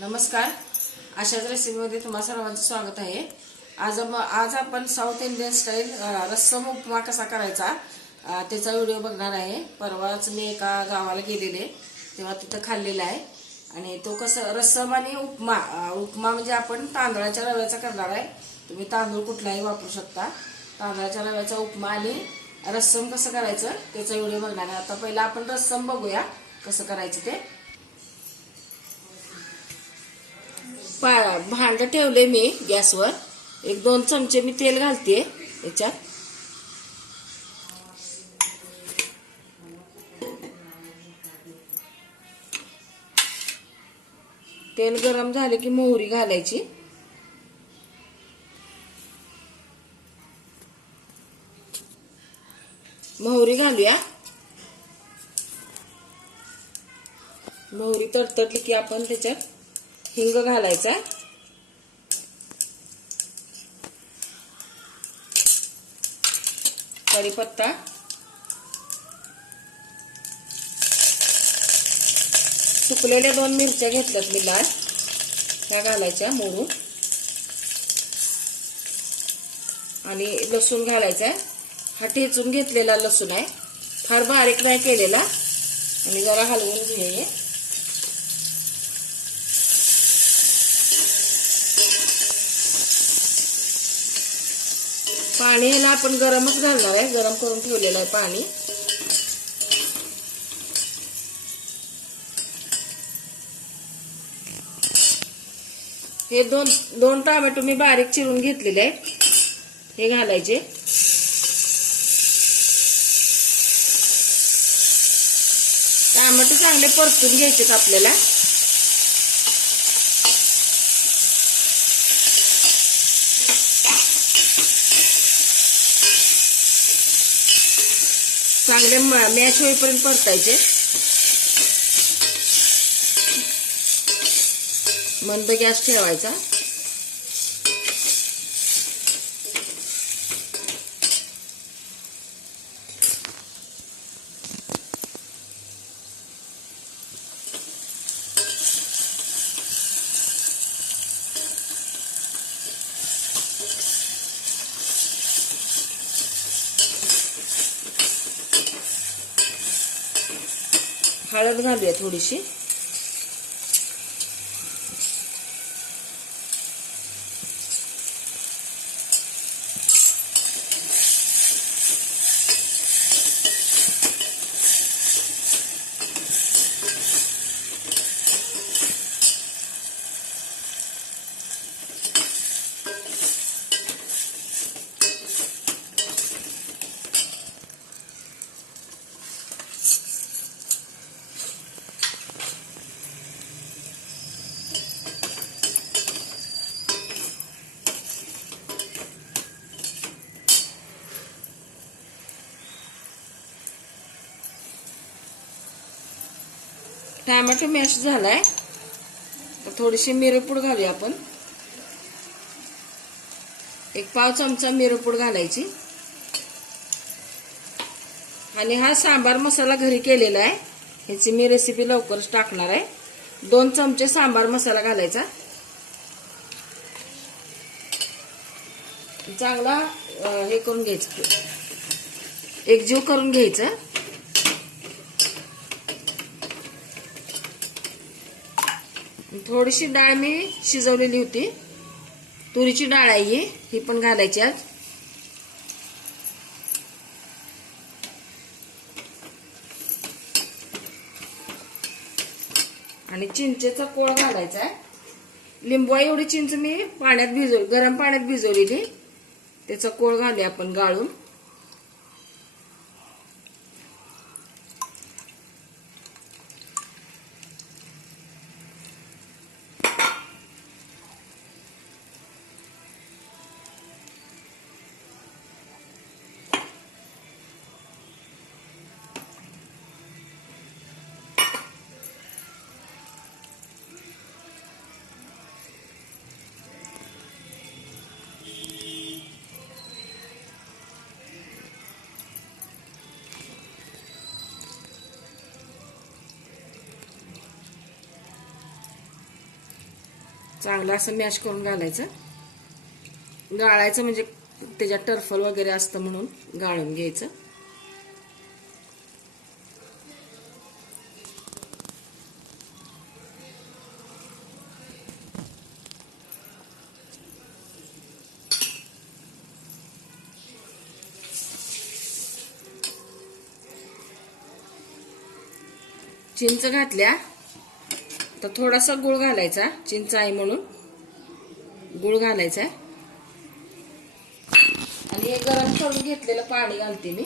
नमस्कार. अशाच रेसिपीमध्ये तुम्हा सर्वांचं स्वागत आहे. आज आज आपण South Indian style rasam upma कसा करायचा त्याचा व्हिडिओ बघणार आहे. परवाच मी एका गावाला गेलेले तेव्हा तिथं खाल्लेला आहे. आणि तो कसं रस्सम आणि उपमा उपमा म्हणजे आपण तांदळाच्या रव्याचा करणार आहे. तुम्ही तांदूळ कुठलाही वापरू शकता. तांदळाच्या रव्याचा उपमा आणि रस्सम कसं करायचं त्याचा व्हिडिओ बघणार आहे. आता पहिला आपण रस्सम बघूया कसं करायचं ते. पा भांड ठेवले मी गॅसवर. एक दोन चमचे मी तेल घालते याच्यात. तेल गरम झाले की मोहरी घालायची. मोहरी घालूया. मोहरी तडतडली की आपण त्याच्यात हिंग घालायचा कढीपत्ता. सुकलेल्या दोन मिरच्या घेतल्यात मी लाल. ह्या घालायच्या मोडून. आणि लसूण घालायचा हा ठेचून घेतलेला लसूण आहे. फार बारीक नाही केलेला. आणि जरा हलवून घेऊया पाणी ह्याला आपण गरमच घालणार आहे. गरम करून ठेवलेलं आहे पाणी. हे दोन दोन टोमॅटो मी बारीक चिरून घेतलेले आहेत. हे घालायचे. टोमॅटो चांगले परतून घ्यायचे आपल्याला. चांगले मॅच होईपर्यंत परतायचे. मंद गॅस ठेवायचा. हळद घालूया थोडीशी टॅमॅटो मॅश झालाय. तर थोडीशी मिरपूड घालूया आपण. एक पाव चमचा मिरपूड घालायची. आणि हा सांबार मसाला घरी केलेला आहे. ह्याची मी रेसिपी लवकरच टाकणार आहे. दोन चमचे सांबार मसाला घालायचा. चांगला हे करून घ्यायचं. एकजीव करून घ्यायचं. थोडीशी डाळ मी शिजवलेली होती. तुरीची डाळ आहे ही. ही पण घालायची आज. आणि चिंचेचा कोळ घालायचा आहे. लिंबू एवढी चिंच मी पाण्यात भिजवली गरम पाण्यात भिजवलेली. त्याचा कोळ घालूया आपण गाळून. चांगलं असं मॅश करून घालायचं. गाळायचं म्हणजे त्याच्यात टर्फल वगैरे असतं म्हणून गाळून घ्यायचं. चिंच घातल्या. तर थोडासा गुळ घालायचा चिंच आहे म्हणून. गुळ घालायचा. आणि हे गरम करून घेतलेलं पाणी घालते मी.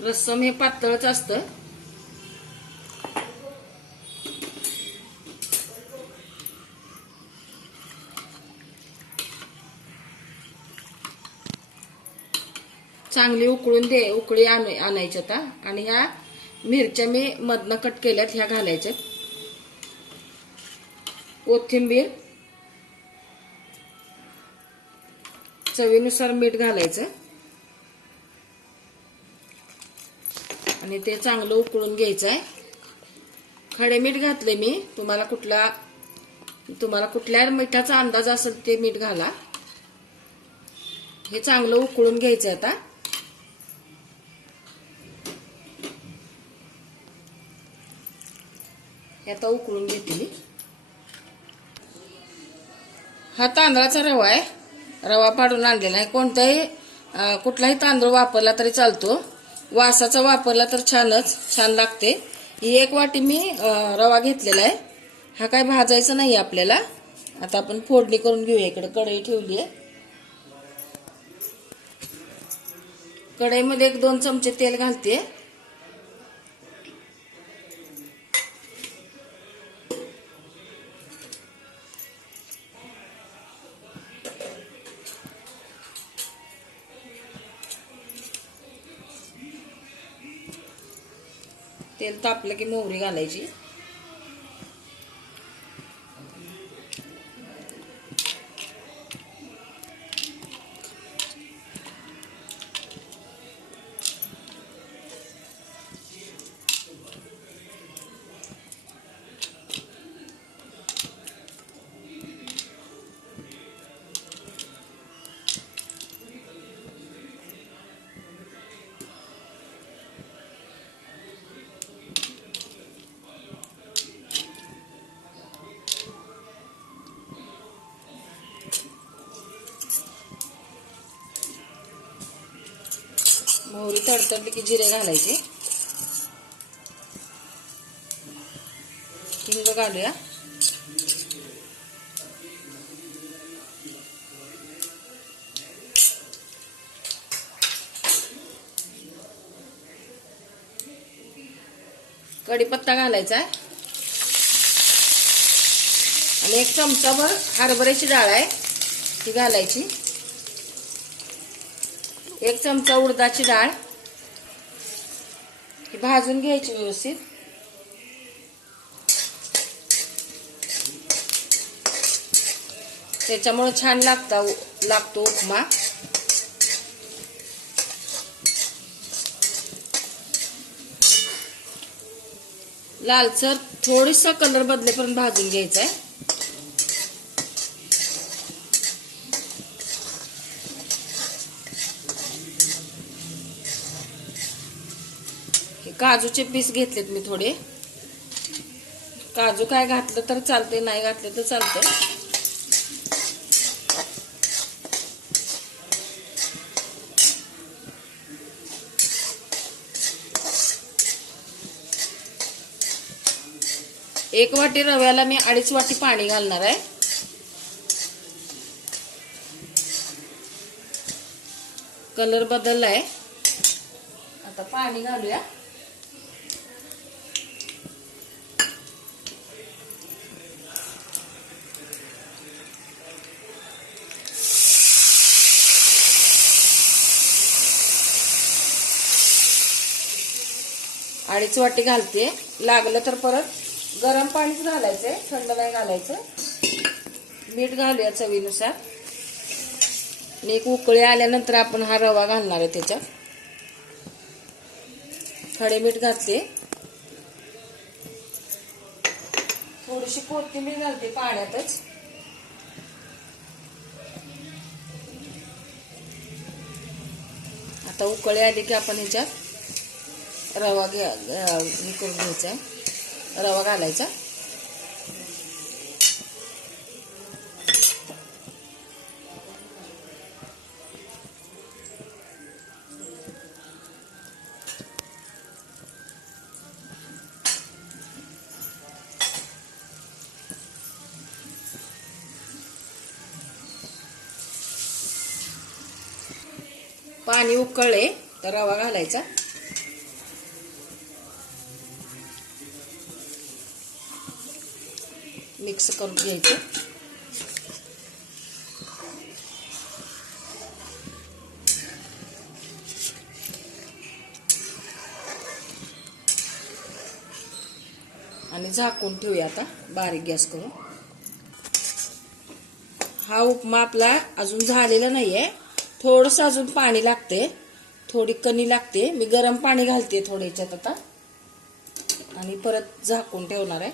रस्सम हे पातळच असतं. चांगली उकळून दे उकळी आण आणायच्या आता. आणि ह्या मिरच्या मी मधनं कट केल्यात ह्या घालायच्यात. कोथिंबीर. चवीनुसार मीठ घालायचं. आणि ते चांगलं उकळून घ्यायचं आहे खडे मीठ घातले मी. तुम्हाला कुठला तुम्हाला कुठल्या मिठाचा अंदाज असेल ते मीठ घाला. हे चांगलं उकळून घ्यायचं आता. हे आता उकळून घेते मी हा तांदळाचा रवा आहे. रवा पाडून आणलेला आहे. कोणताही कुठलाही तांदूळ वापरला तरी चालतो. वासाचा वापरला तर छानच छान लागते. ही एक वाटी मी रवा घेतलेला आहे. हा काय भाजायचा नाही आपल्याला. आता आपण फोडणी करून घेऊया. इकडे कढई ठेवली आहे. कढईमध्ये एक दोन चमचे तेल घालते. तेल तापलं की मोहरी घालायची. तडतडले की जिरे घालायचे. हिंग घालूया कढीपत्ता घालायचा आहे. आणि एक चमचाभर हरभऱ्याची डाळ आहे ती घालायची. एक चमचा उडदाची डाळ. भाजून घ्यायची व्यवस्थित. त्याच्यामुळे छान लागता लागतो उपमा. लालसर थोडीसा कलर बदलेपर्यंत भाजून घ्यायचा आहे हे काजूचे पीस घेतलेत मी थोडे. काजू काय घातलं तर चालते नाही घातलं तर चालतं एक वाटी रव्याला मी अडीच वाटी पाणी घालणार आहे. कलर बदललाय. आता पाणी घालूया. अडीच वाटी घालते. लागलं तर परत गरम पाणीच घालायचंय. थंड नाही घालायचं. मीठ घालूया चवीनुसार. आणि एक उकळी आल्यानंतर आपण हा रवा घालणार आहे त्याच्यात. खडे मीठ घालते थोडीशी कोथिंबीर घालते पाण्यातच. आता उकळी आली की आपण ह्याच्यात रवा घ्या हे करून घ्यायचा. आहे रवा घालायचा. पाणी उकळले तर रवा घालायचा. मिक्स करून घ्यायचं. आणि झाकून ठेवूया आता बारीक गॅस करून. हा उपमा आपला अजून झालेला नाहीये. थोडंसं अजून पाणी लागते. थोडी कणी लागते. मी गरम पाणी घालते थोड्याच्यात आता. आणि परत झाकून ठेवणार आहे.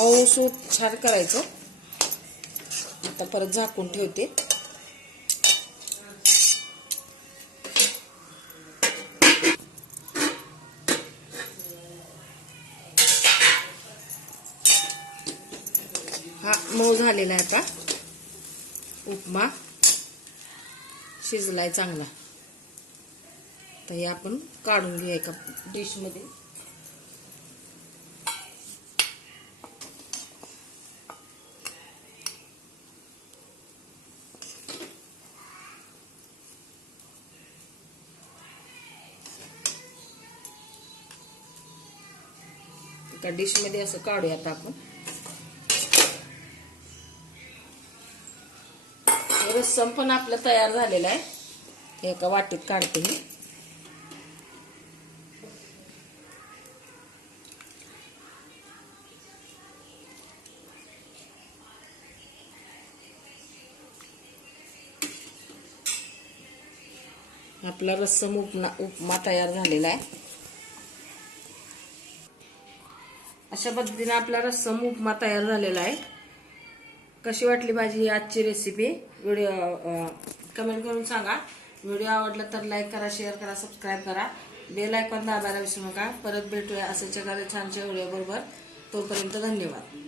मऊ सूत छान करायचं. आता परत झाकून ठेवते. हा मऊ झालेला आहे आता. उपमा शिजलाय चांगला. तर हे आपण काढून घेऊया एका डिशमध्ये डिश डिशमध्ये असं काढूया आता आपण. रस्सम पण आपलं तयार झालेलं आहे. हे एका वाटीत काढते मी. आपला रस्सम उपमा उपमा तयार झालेला आहे. अशा पद्धतीने आपला रस्सम उपमा तयार झालेला आहे. कशी वाटली माझी आजची रेसिपी व्हिडिओ कमेंट करून सांगा. व्हिडिओ आवडला तर लाईक करा शेअर करा सबस्क्राईब करा. बेल आयकॉन दाबायला विसरू नका. परत भेटूया असं एखाद्या छानशा व्हिडिओ बरोबर तोपर्यंत धन्यवाद.